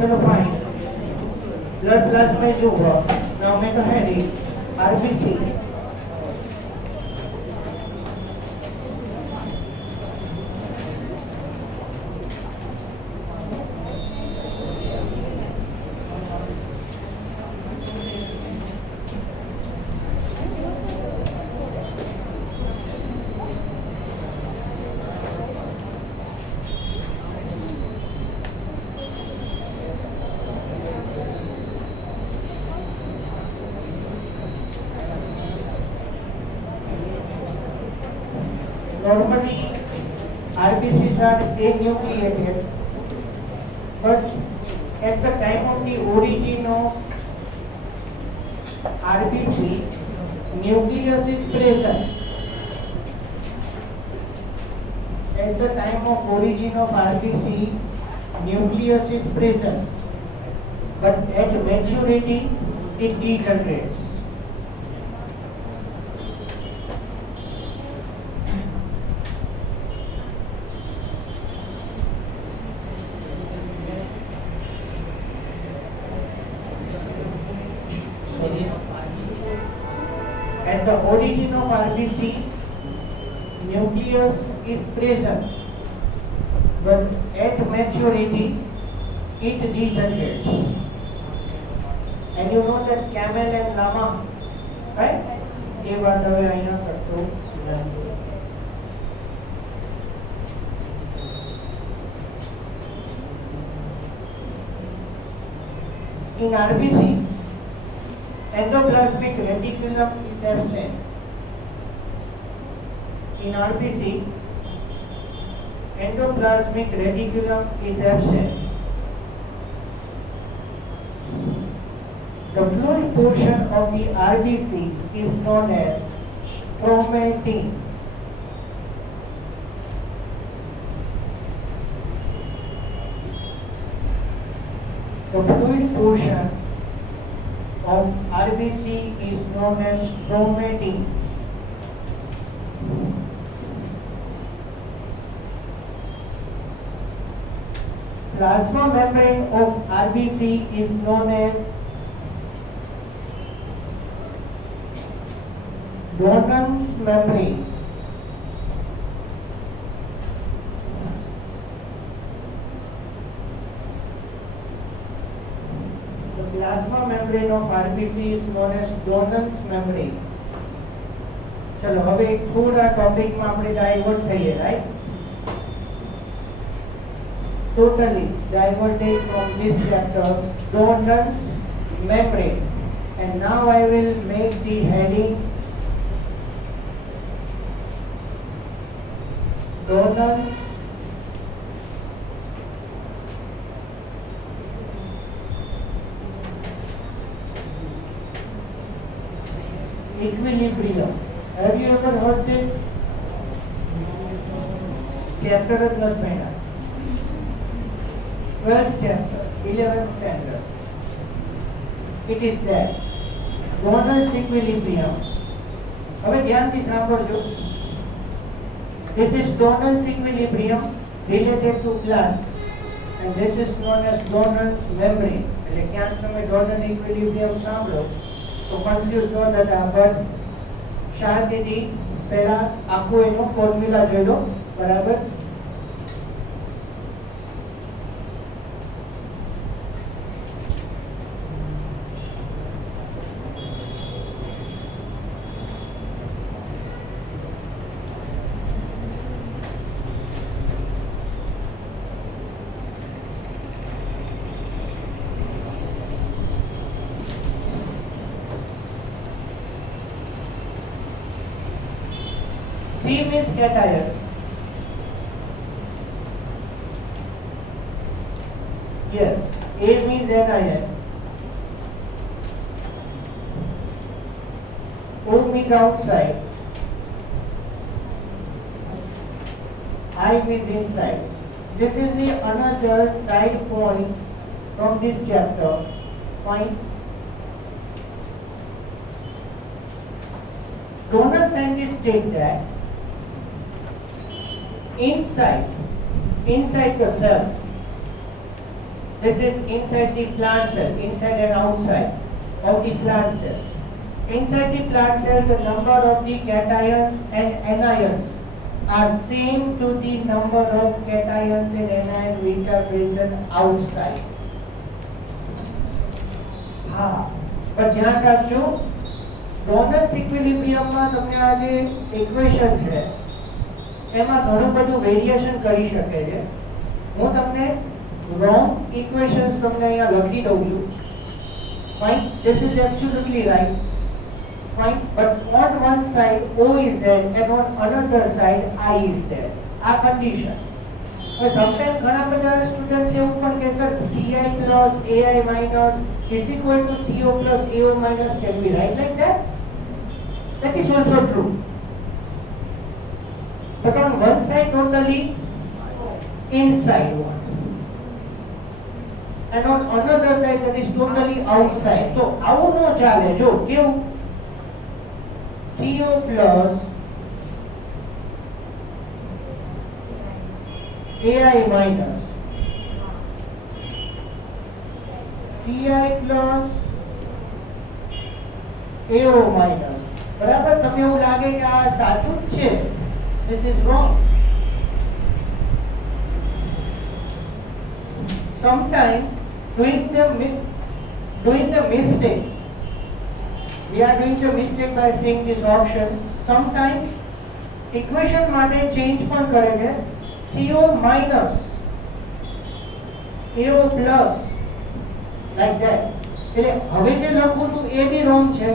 चलो fine. Blood plasma is over. Now make a heading. RBC. Normally, RBCs are anucleated, but at the time of the origin of RBC, nucleus is present. At the time of origin of RBC, nucleus is present, but at maturity, it degenerates. At the origin of RBC, nucleus is present, but at maturity, it degenerates. And you know that camel and llama, right? ये बात अभी आईना करते हो. In RBC, endoplasmic reticulum is absent. In RBC, endoplasmic reticulum is absent. The fluid portion of the RBC is known as stromatin. The fluid portion of RBC is known as stromatin. Plasma membrane of RBC is known as Donan's membrane. The plasma membrane of RBC is known as Donan's membrane. चलो હવે થોડા topic માં આપણે divert થઈએ, right? Totally diverted from this chapter, Donan's membrane. And now I will make the heading Donan's equilibrium. Have you ever heard this? Chapter of blood pressure. 12th chapter, 11th standard. It is that Donan's equilibrium. હવે ધ્યાનથી સાંભળજો. This is Donan's equilibrium related to blood, and this is known as Donan's membrane. એટલે ક્યાંક તમે Donan equilibrium સાંભળો તો confuse ન થતા, બટ શાંતિથી પહેલા આખો એનો ફોર્મ્યુલા જોઈ લો, બરાબર? C means cation. Yes, A means anion. O means outside. I means inside. This is the another side point from this chapter. Fine. Donor scientists state that inside the cell This is inside the plant cell, inside and outside of the plant cell. Inside the plant cell, the number of the cations and anions are same to the number of cations and anions which are present outside. हाँ, पर ध्यान रखજો, Donald's equilibrium માં તમને આ જે equation છે, એમાં ઘણું બધું વેરિએશન કરી શકે છે. હું તમને wrong equations તમને અહીંયા લખી દઉં છું. Fine, this is absolutely right. Fine, but on one side O is there and on another side I is there. આ condition. But sometimes ઘણા બધા સ્ટુડન્ટ્સ એવું પણ કહે sir Ci plus Ai minus is equal to Co plus Ao minus, can we write like that? That is also true. But on one side totally inside one. And on another side that is totally outside. So આવું ન ચાલે. જો કેવું CO plus AI minus Ci plus AO minus. બરાબર, તમને એવું લાગે કે આ સાચું જ છે. This is wrong. Sometimes doing the mistake, we are doing the mistake by saying this option. Sometimes equation માટે change પણ કરે છે. CO minus AO plus, like that. એટલે હવે જે લખું છું એ બી wrong છે.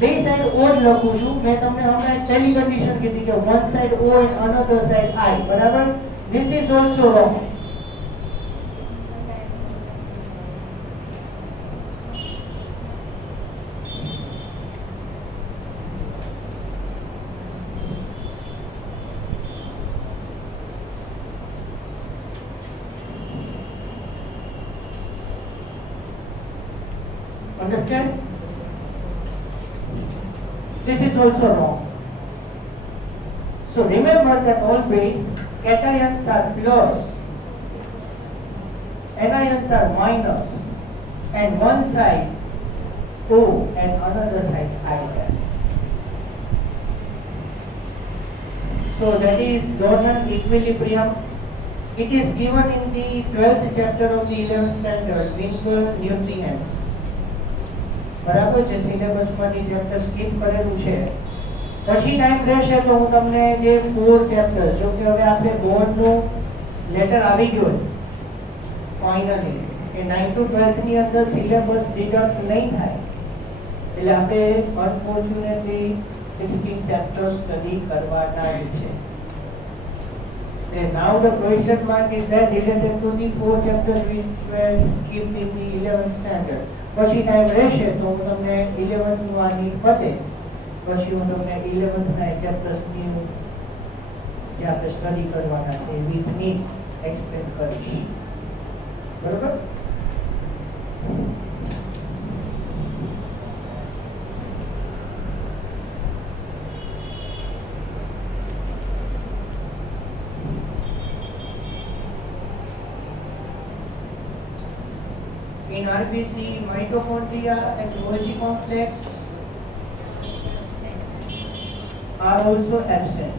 બે સાઈડ O જ લખું છું. મેં તમને હમણાં પહેલી કન્ડિશન કીધી કે one side O and another side I, બરાબર? This is also wrong. Understand? This is also wrong. So remember that always cations are plus, anions are minus, and one side O and another side I. So that is Donald equilibrium. It is given in the 12th chapter of the 11th standard, mineral nutrients. બરાબર છે, સિલેબસમાંથી chapter skip કરેલું છે. પછી time રહેશે તો હું તમને જે 4 ચેપ્ટર, જો કે હવે આપણે બોર્ડનું લેટર આવી ગયો ફાઇનલી કે 9 to 12th ની અંદર સિલેબસ ડિડક્ટ નહીં થાય, એટલે આપણે અનફોર્ચ્યુનેટલી 16 ચેપ્ટર સ્ટડી કરવાના જ છે. Now the question mark is that related to the 4 chapters which were skipped in the 11th standard. પછી ટાઈમ રહેશે તો હું તમને 11th વાની પતે પછી હું તમને 11th ના ચેપ્ટર્સ ની જે આપણે સ્ટડી કરવાના છે વિથ મી એક્સપ્લેન કરીશ. બરોબર? In RBC, mitochondria and Golgi complex are also absent.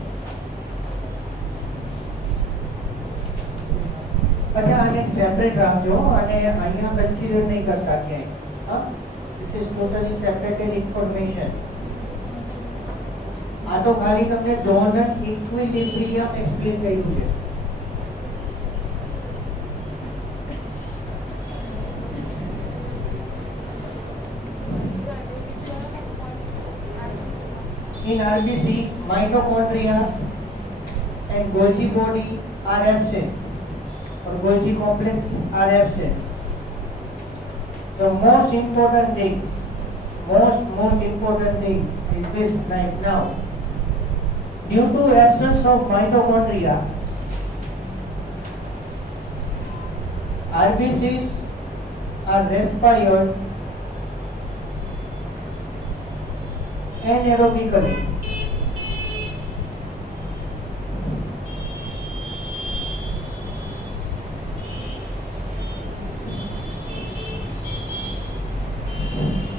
अच्छा, आने एक सेपरेट રાખજો અને અહીંયા કન્સિડર નહીં કરતા ક્યાંય. હા, this is totally separated information. આ તો ખાલી તમને Donald equilibrium explain કર્યું છે. In RBC, mitochondria and Golgi body are absent, or Golgi complex are absent. The most important thing is this right now. Due to absence of mitochondria, RBCs are respired anaerobically.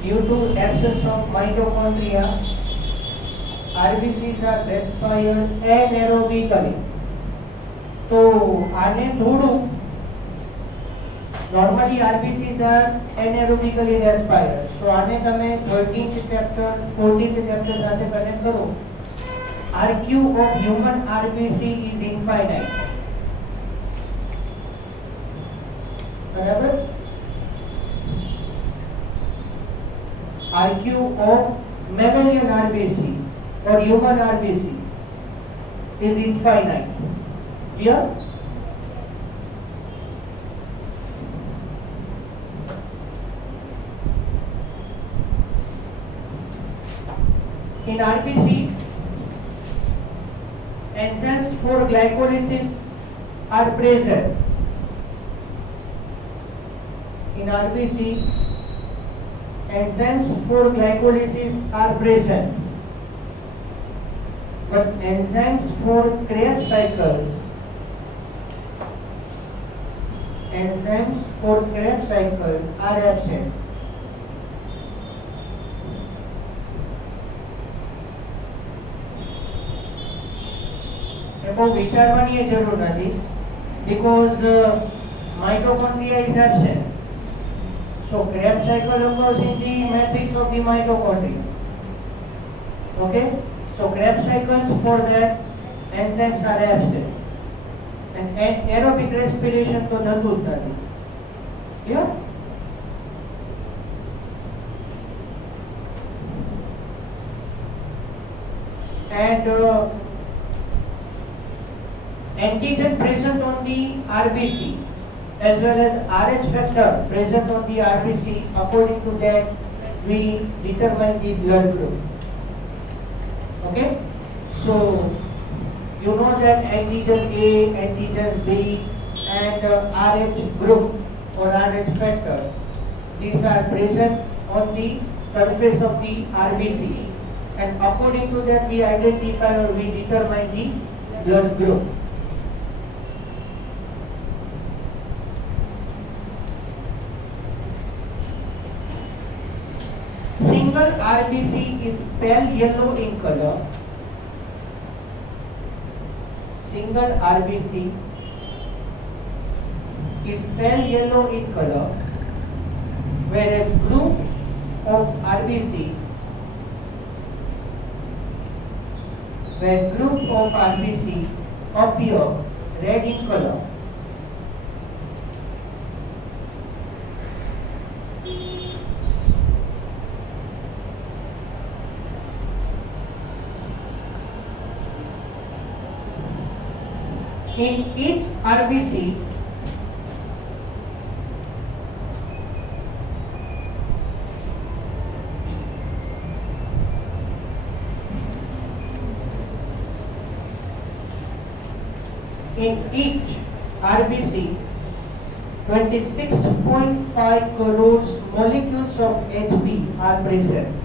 due to absence of mitochondria, RBCs are respired anaerobically. तो आने थोड़ું normally RBCs are anaerobically respired. So આને તમે 13th chapter 14th chapter સાથે connect કરો. RQ of human RBC is infinite. बराबर? RQ of mammalian RBC or human RBC is infinite. Clear? In RBC, enzymes for glycolysis are present. In RBC, enzymes for glycolysis are present. But enzymes for Krebs cycle, are absent. देखो विचारवानी ये जरूर नहीं, because mitochondria is absent. So Krebs cycle occurs in the matrix of the mitochondria. Okay? So Krebs cycles for that enzymes are absent. And aerobic respiration तो नतुल नहीं. Clear? And antigen present on the RBC as well as RH factor present on the RBC, according to that we determine the blood group. Okay? So you know that antigen A, antigen B and RH group or RH factor, these are present on the surface of the RBC, and according to that we identify or we determine the blood group. Single RBC is pale yellow in color. Single RBC is pale yellow in color, whereas group of RBC, appear red in color. In each RBC, in each RBC, 26.5 crores molecules of HB are present.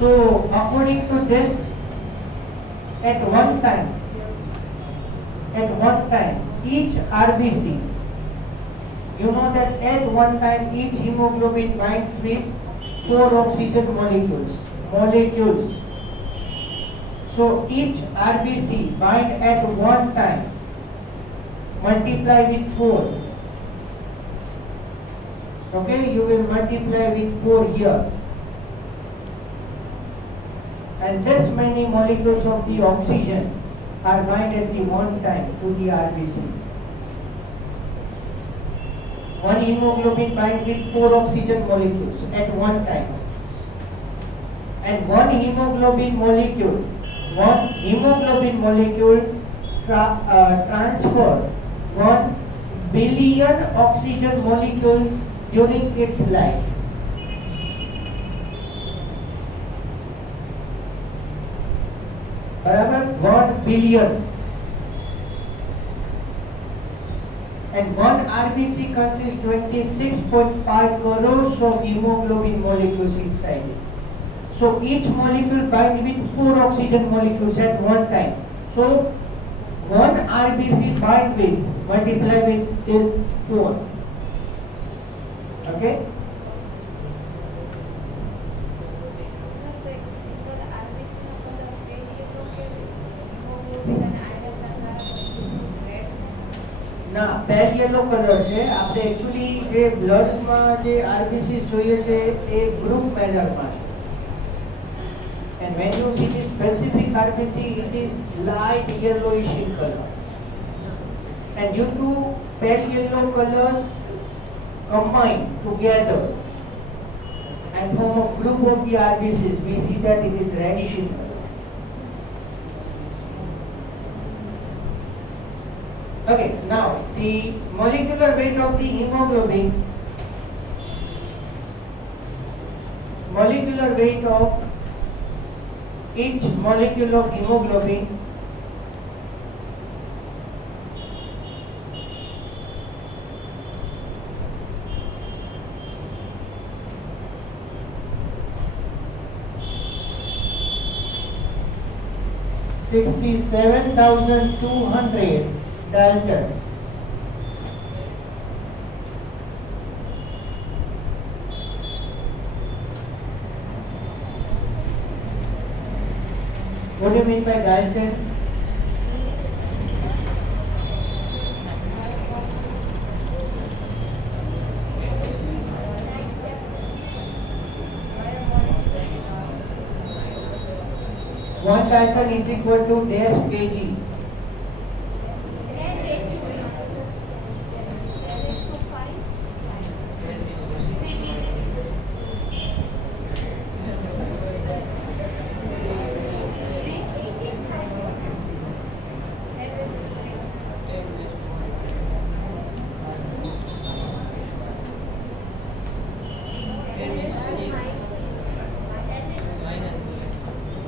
So according to this, at one time each RBC, you know that at one time each hemoglobin binds with 4 oxygen molecules. So each RBC bind at one time, multiply with 4. Okay, you will multiply with 4 here. And this many molecules of the oxygen are bind at the one time to the RBC. One hemoglobin bind with 4 oxygen molecules at one time. And one hemoglobin molecule transfer 1 billion oxygen molecules during its life. बराबर 1 billion And one RBC consists 26.5 crores of hemoglobin molecules inside it. So each molecule binds with 4 oxygen molecules at one time. So one RBC bind with, multiply with this 4. Okay? ના પેલ yellow colour છે આપણે actually જે blood માં જે RBC જોઈએ છે એ group manner માં છે and when you see this specific RBC it is light yellowish in color and due to pale yellow colors combine together and form a group of the RBCs we see that it is reddish in color. Okay, now the molecular weight of the hemoglobin, molecular weight of each molecule of hemoglobin (67,200) Dalton. What do you mean by Dalton? One Dalton is equal to dash kg.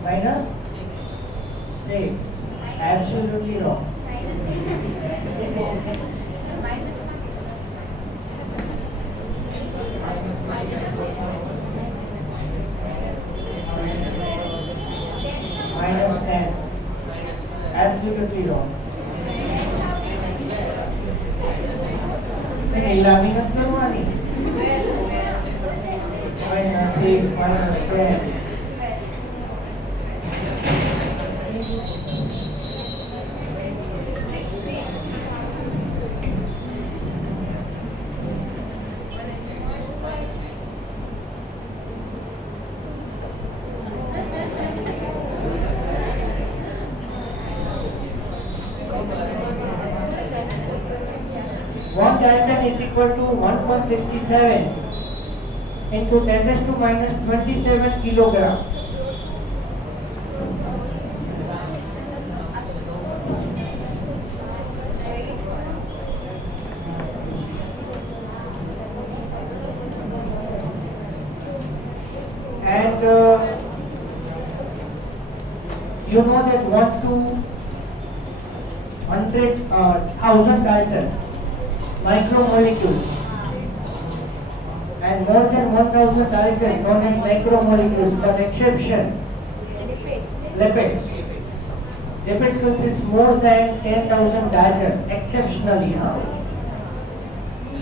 Minus 6. Absolutely wrong. Minus 10. Absolutely wrong. Minus 6, minus 10. One Dalton is equal to 1.67 into 10 raised to minus 27 kilogram. And you know that 1 to 100,000 Dalton micromolecules and more than 1,000 Dalton known as macromolecules, but exception lipids. Lipids consist more than 10,000 Dalton exceptionally,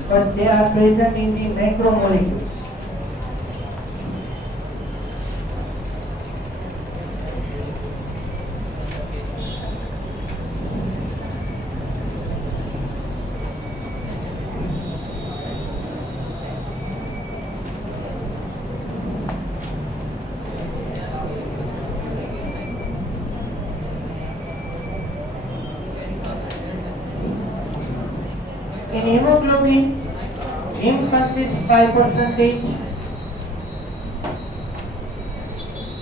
but they are present in the macromolecules. In hemoglobin, heme consists 5%.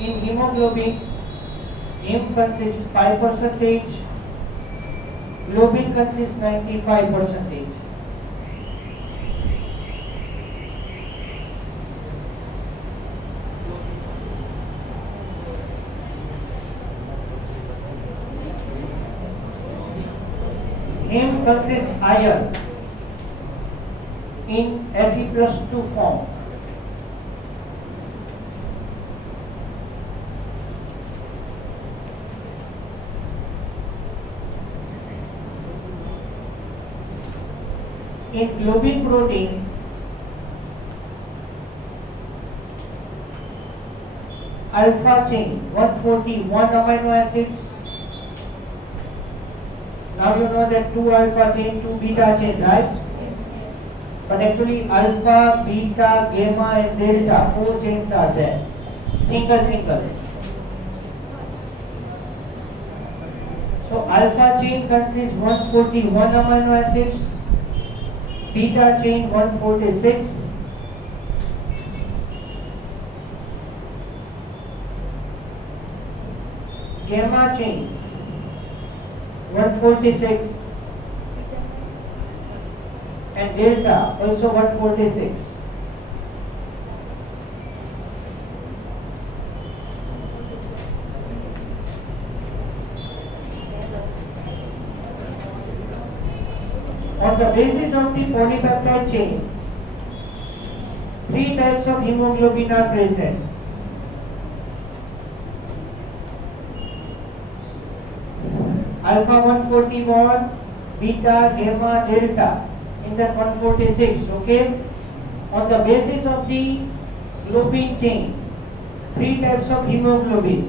In hemoglobin, heme consists 5%. Globin consists 95%. Heme consists iron. in Fe+2 form. In globin protein, alpha chain 141 amino acids. Now you know that 2 alpha chain, 2 beta chain, right? But actually alpha, beta, gamma and delta, 4 chains are there. Single. So alpha chain consists 141 amino acids, beta chain 146, gamma chain 146 and delta also 146. On the basis of the polypeptide chain, 3 types of hemoglobin are present. Alpha 141, beta, gamma, delta in the 146, okay? On the basis of the globin chain, 3 types of hemoglobin.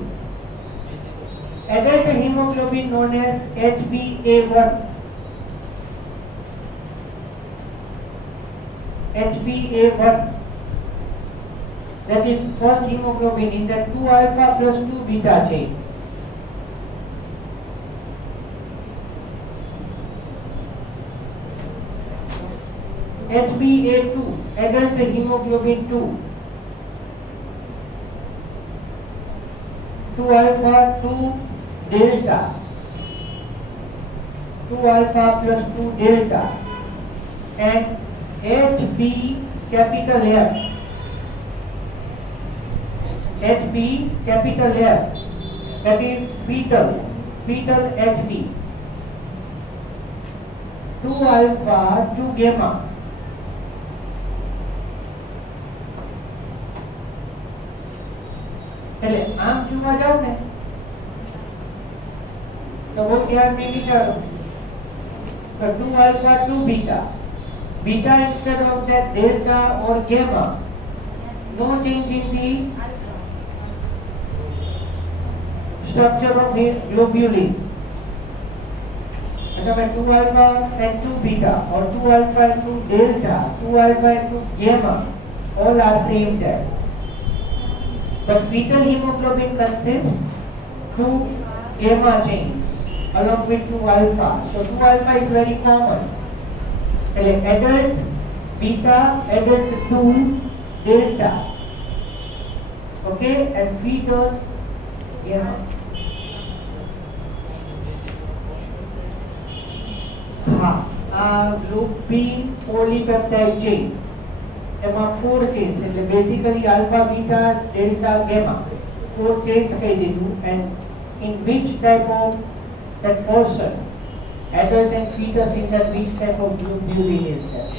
Adult hemoglobin known as HbA1. HbA1, that is first hemoglobin in the 2 alpha plus 2 beta chain. HbA2, adult hemoglobin 2, 2 alpha 2 delta, 2 alpha plus 2 delta, and HB capital F, HB capital F, that is fetal HD, 2 alpha 2 gamma. એટલે આમ જોવા જાવ ને તો બહુ ધ્યાન में વિચારો તો 2 alpha 2 beta, beta instead of that delta or gamma, no change in the structure of the globulin. And 2 alpha and 2 beta or 2 alpha and 2 delta, 2 alpha and 2 gamma, all are same there. But fetal hemoglobin consists 2 gamma chains along with 2 alpha. So 2 alpha is very common. Adult beta, adult 2 delta, okay, and fetus gamma. Globin polypeptide chain. એમાં 4 chains, એટલે basically alpha, beta, delta, gamma, 4 chains કહી દીધું. And in which type of that portion, adult and fetus, in that which type of globulin is there?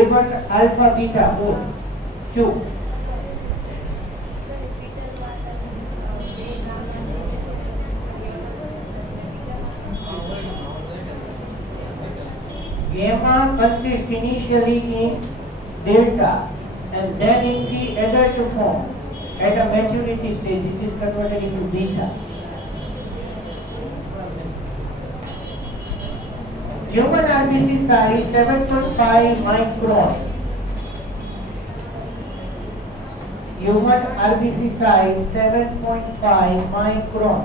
A1 alpha beta both 2. Gamma consists initially in delta and then in the adult form. At a maturity stage, it is converted into beta. Human RBC size 7.5 micron. Human RBC size 7.5 micron.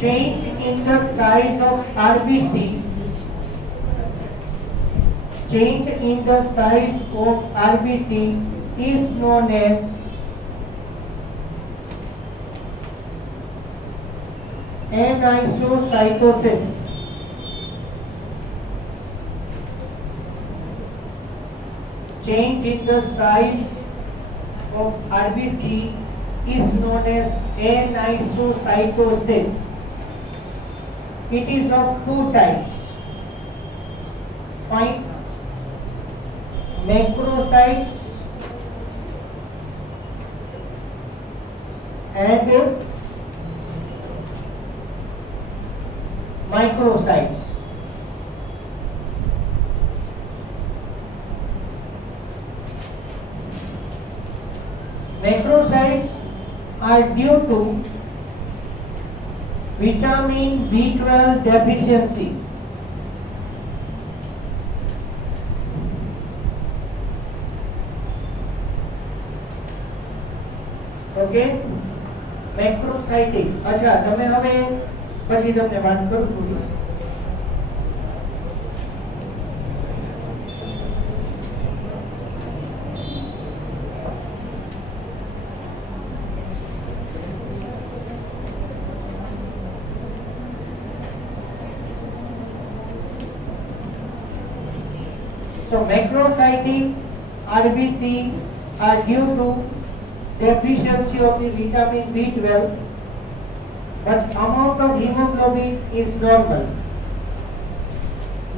Change in the size of RBC. Change in the size of RBC is known as anisocytosis. Change in the size of RBC is known as anisocytosis. It is of two types. Point macrocytes and microcytes. Macrocytes are due to vitamin B12 deficiency. Okay macrocytic. अच्छा તમે હવે પછી તમને વાત કરું છું. So macrocytic RBC are due to deficiency of the vitamin B12, but amount of hemoglobin is normal.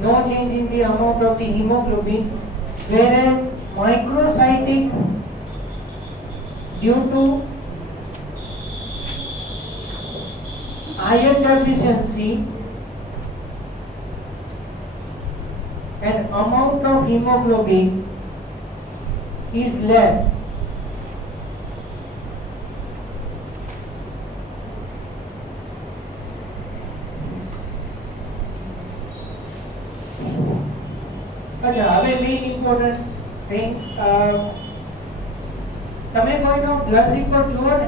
No change in the amount of the hemoglobin, whereas microcytic due to iron deficiency and amount of hemoglobin is less. अच्छा હવે main important thing તમે કોઈનો blood report જુઓ ને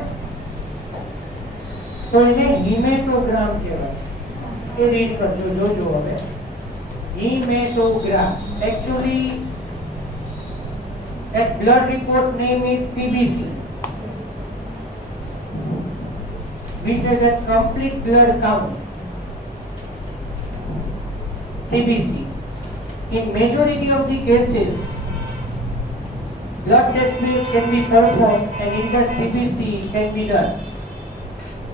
તો એને હિમેટોગ્રામ કહેવાય. A read કરજો, જોજો હવે. Hematograph. Actually, that blood report name is CBC. We say that complete blood count. CBC. In majority of the cases, blood test can be performed, and in that CBC can be done.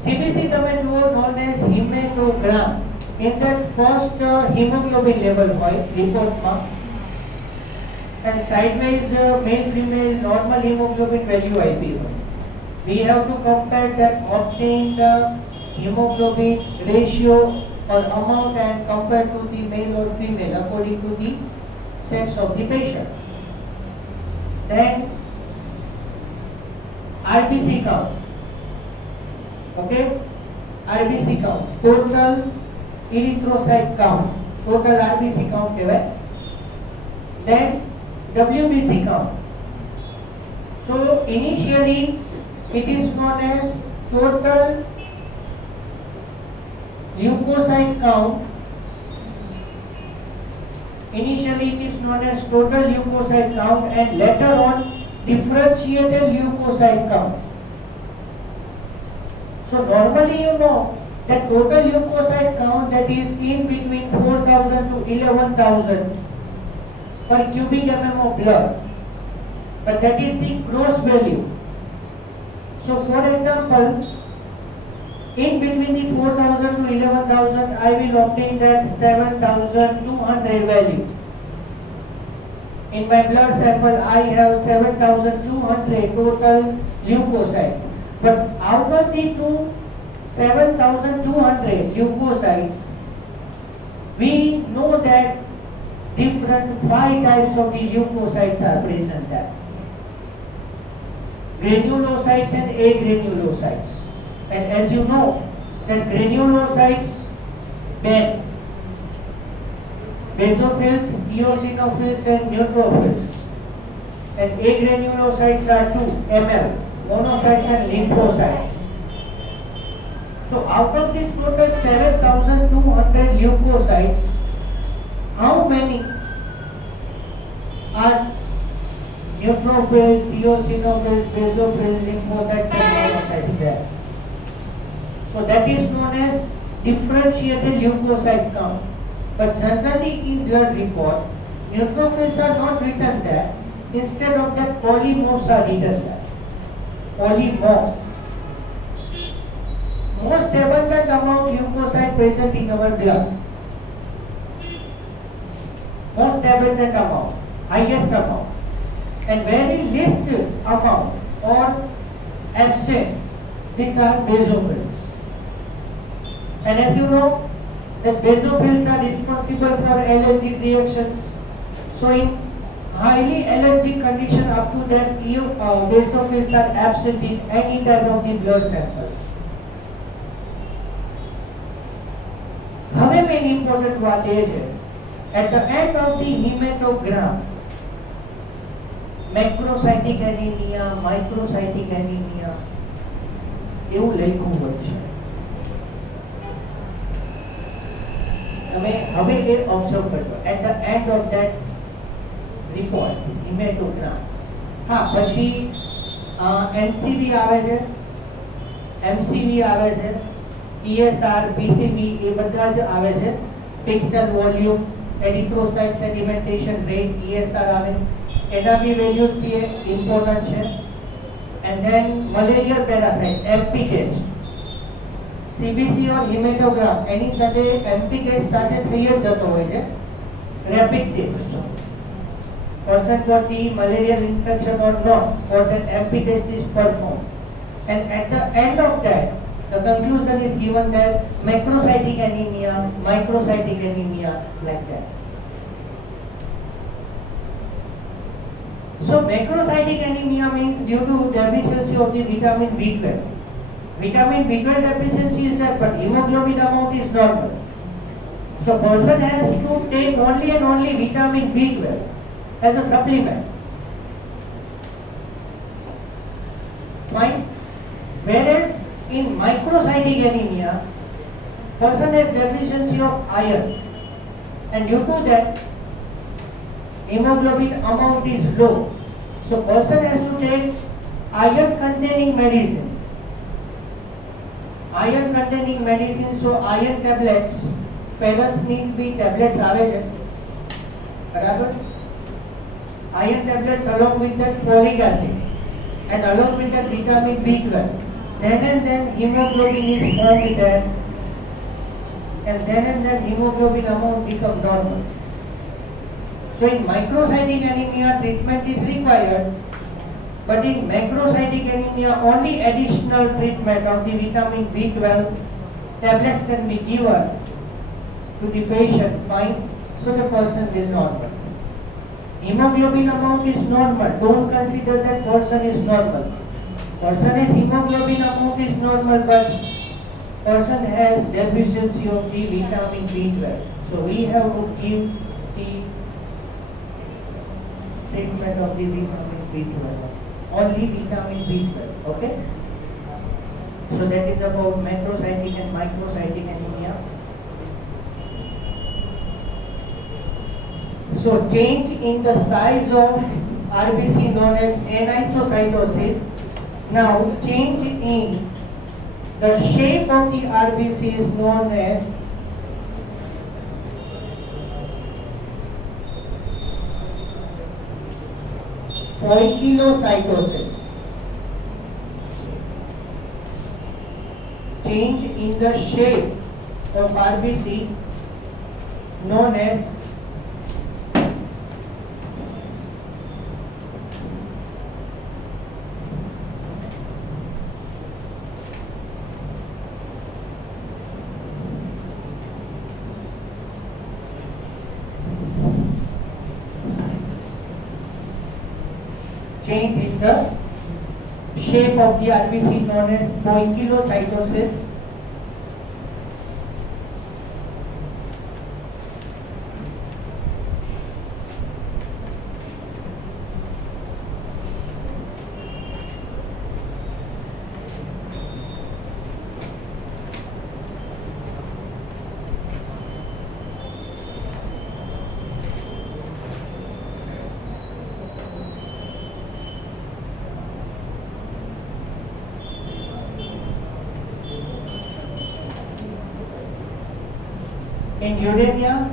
CBC તમે જુઓ known as hematogram. In that first hemoglobin level હોય રિપોર્ટમાં, and sideways male female normal hemoglobin value આપી હોય. We have to compare that obtained hemoglobin ratio or amount and compare to the male or female according to the sex of the patient. Then RBC count. Okay, RBC count, total erythrocyte count, total RBC count kehvaय. Then WBC count. So initially it is known as total leukocyte count. Initially it is known as total leukocyte count, and later on differentiated leukocyte count. So normally you know that total leukocyte count, that is in between 4,000 to 11,000 per cubic mm of blood, but that is the gross value. So for example, in between the 4,000 to 11,000 I will obtain that 7,200 value. In my blood sample I have 7,200 total leukocytes, but out of the 7,200 leukocytes, we know that different 5 types of the leukocytes are present there. Granulocytes and agranulocytes. And as you know that granulocytes bend, basophils, eosinophils and neutrophils, and agranulocytes are 2 ml, monocytes and lymphocytes. So out of this total 7,200 leukocytes, how many are neutrophils, eosinophils, basophils, lymphocytes and monocytes there? So that is known as differentiated leukocyte count, but generally in blood report, neutrophils are not written there. Instead of that, polymorphs are written there. Polymorphs. Most abundant amount leukocyte present in our blood. Most abundant amount, highest amount, and very least amount or absent. These are basophils. And as you know, that basophils are responsible for allergic reactions. So in highly allergic condition, up to that, basophils are absent in any type of the blood sample. હવે main important વાત એ છે, at the end of the hematogram, macrocytic anemia, microcytic anemia એવું લખ્યું હોય છે. તમે હવે એ observe કરજો, at the end of that report, hematogram. હા, પછી NCV આવે છે, MCV આવે છે, ESR, BCV એ બધા જ આવે છે. Pixel volume, erythrocyte sedimentation rate, ESR આવે, એના બી વેલ્યુઝ બી ઇમ્પોર્ટન્ટ છે. And then malarial parasite, MP test, CBC or haematogram એની સાથે MP ટેસ્ટ સાથે થઈ જ જતો હોય છે. Rapid test, person got the malarial infection or not, for that MP test is performed. And at the end of that, the conclusion is given that macrocytic anemia, microcytic anemia, like that. So macrocytic anemia means due to deficiency of the vitamin B12. Vitamin B12 deficiency is there, but hemoglobin amount is normal. So person has to take only and only vitamin B12 as a supplement. Fine. Whereas in microcytic anemia, person has deficiency of iron, and due to that, hemoglobin amount is low. So person has to take iron containing medicines. Iron containing medicines, so iron tablets, ferrous need be tablets આવે છે, બરાબર? Iron tablets along with that folic acid and along with that vitamin B12. Then and then hemoglobin is formed there, and then hemoglobin amount become normal. So in microcytic anemia, treatment is required, but in macrocytic anemia, only additional treatment of the vitamin B12 tablets can be given to the patient, fine, so the person is normal. Hemoglobin amount is normal. Don't consider that person is normal. Person is hemoglobin amount is normal, but person has deficiency of the vitamin B12. So we have to give the treatment of the vitamin B12. Only vitamin B12. Okay. So that is about macrocytic and microcytic anemia. So change in the size of RBC known as anisocytosis. Now change in the shape of the RBC is known as poikilocytosis. Change in the shape of RBC known as change in the shape of the RBC known as poikilocytosis. In uremia,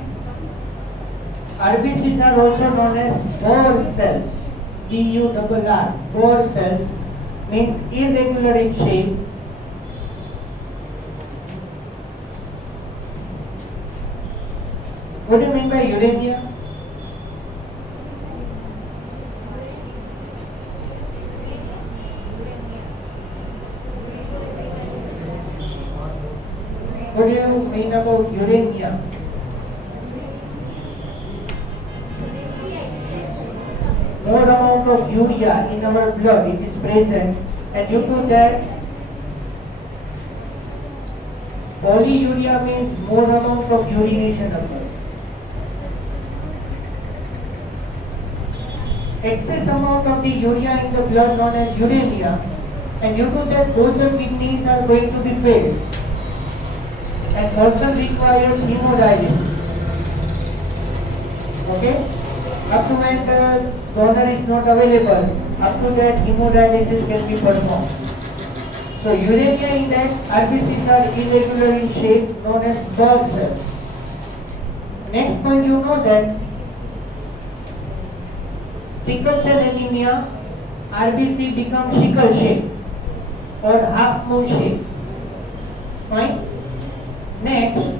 RBCs are also known as Bohr cells. B-U-R-R. Bohr cells means irregular in shape. What do you mean by uremia? What do you mean about uremia? More amount of urea in our blood, it is present, and due to that, polyuria means more amount of urination occurs. Excess amount of the urea in the blood known as uremia, and due to that both the kidneys are going to be failed, and person requires hemodialysis. Okay? Up to when the donor is not available, up to that hemodialysis can be performed. So uremia in that RBCs are irregular in shape known as Bohr cells. Next point, you know that sickle cell anemia, RBC becomes sickle shape or half moon shape. Fine. Next,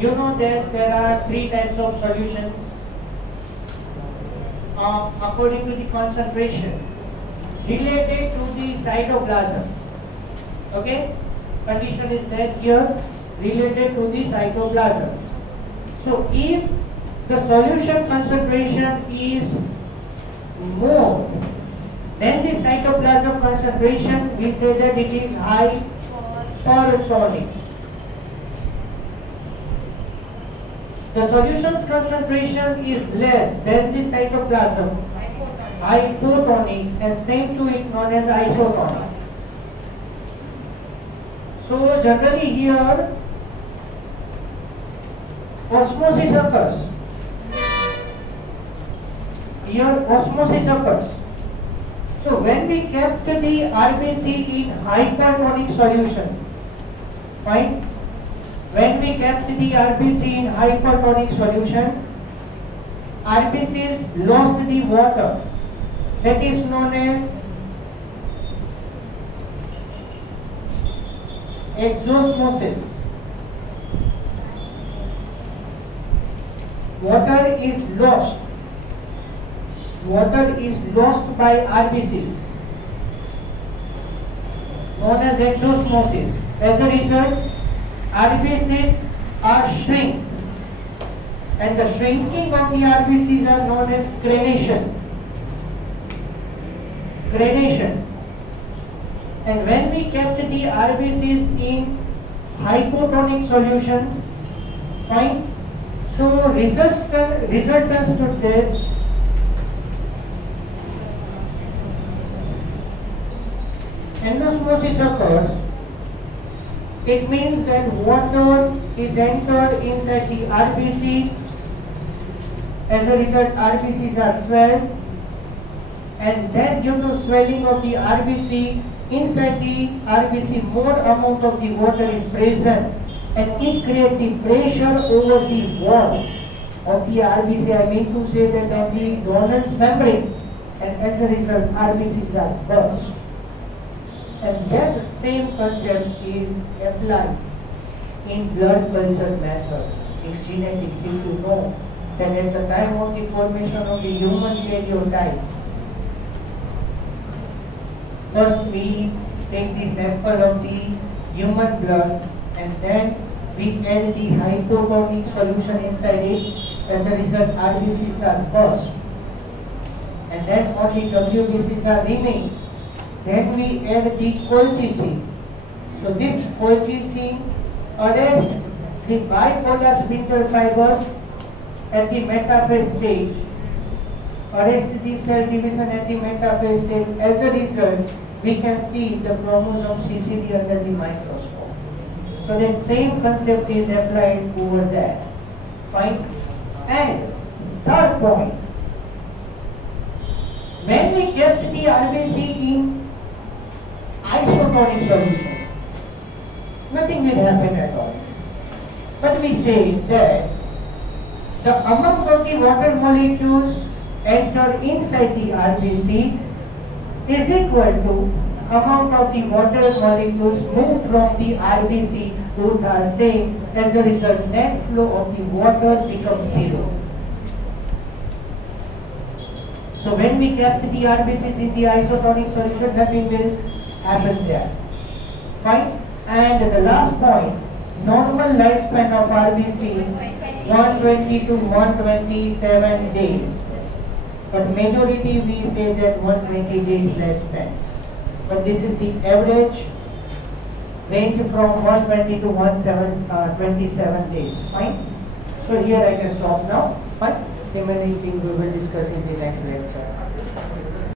you know that there are three types of solutions according to the concentration related to the cytoplasm. Okay, condition is that here related to the cytoplasm. So if the solution concentration is more than the cytoplasm concentration, we say that it is hypertonic. The solution's concentration is less than the cytoplasm, hypotonic, and same to it known as isotonic. So generally here osmosis occurs. Here osmosis occurs. So when we kept the RBC in hypertonic solution, fine. When we kept the RBC in hypertonic solution, RBCs lost the water. That is known as exosmosis. Water is lost. Water is lost by RBCs, known as exosmosis. As a result, RBCs are shrink, and the shrinking of the RBCs are known as crenation. Crenation. And when we kept the RBCs in hypotonic solution, fine. So resultants to this, anosmosis occurs. It means that water is entered inside the RBC. As a result, RBCs are swelled, and then due to swelling of the RBC, inside the RBC more amount of the water is present, and it creates the pressure over the wall of the RBC. I mean to say that on the Donald's membrane, and as a result, RBCs are burst. And that same concept is applied in blood culture method. In genetics, if you know that at the time of the formation of the human karyotype, first we take the sample of the human blood, and then we add the hypotonic solution inside it. As a result, RBCs are burst, and then only WBCs are remain. Then we add the colchicine. So this colchicine arrests the bipolar sphincter fibers at the metaphase stage, arrests the cell division at the metaphase stage. As a result, we can see the chromosome CCD under the microscope. So the same concept is applied over there. Fine. And third point, when we kept the RBC in isotonic solution, nothing will happen at all. But we say that the amount of the water molecules enter inside the RBC is equal to amount of the water molecules move from the RBC. Both are same. As a result, net flow of the water becomes zero. So when we kept the RBCs in the isotonic solution, nothing will happen there. Fine. And the last point, normal lifespan of RBC is 120 to 127 days. But majority we say that 120 days lifespan. But this is the average, range from 120 to 127 days. Fine. So here I can stop now. Fine. Remaining thing we will discuss in the next lecture.